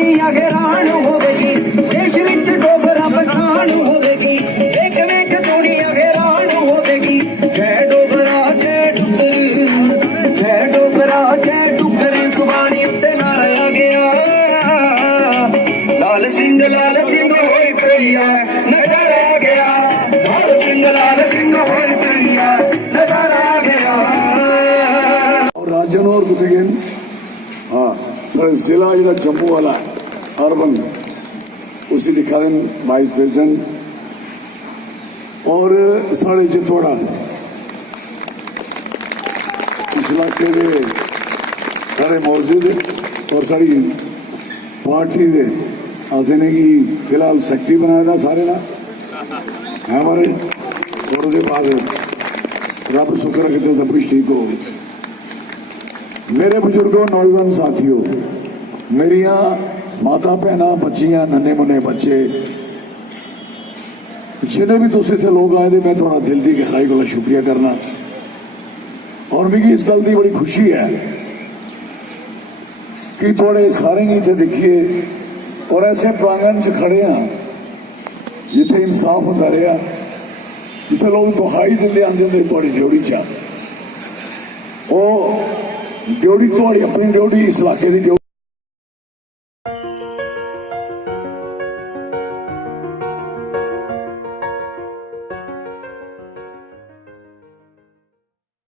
दुनिया हैरान होगी, देश विच डोगरा पछाण होगी, वेख वेख दुनिया हैरान होगी। जय डोगरा जय डुगर, जय डोगरा जय डुगर, जुबानी उत्ते नारा गया। लाल सिंह होई प्रिया नजर आ गया, लाल सिंह होई प्रिया नजर आ गया। और राज्य और कुछ हाँ सर जिला जो जम्मू वाला अर्बन उसी दिखा दें वाइस प्रेसिडेंट और साढ़े चित्तौड़ा इस इलाके के सारे मौजूद और साड़ी पार्टी दे असें ने कि फिलहाल सेक्रेटरी बनाया था सारे ना है हमारे और उसके बाद रब शुक्र रखते सब कुछ ठीक हो। मेरे बुजुर्गों नौजवान साथियों मेरिया माता भैन बच्चियां नन्हे मुन्ने बच्चे जिन्हें भी तुम इतने लोग आए थे मैं थोड़ा दिल की गहराई को शुक्रिया करना और मिगी इस गल की बड़ी खुशी है कि थोड़े सारे ही इतने देखिए और ऐसे प्रांगण च खड़े हाँ जिथे इंसाफ होता रहा जिथे लोग दुहाई देंगे आते होंगे थोड़ी ड्योड़ी चा ड्योड़ी थोड़ी अपनी ड्योड़ी इस इलाके की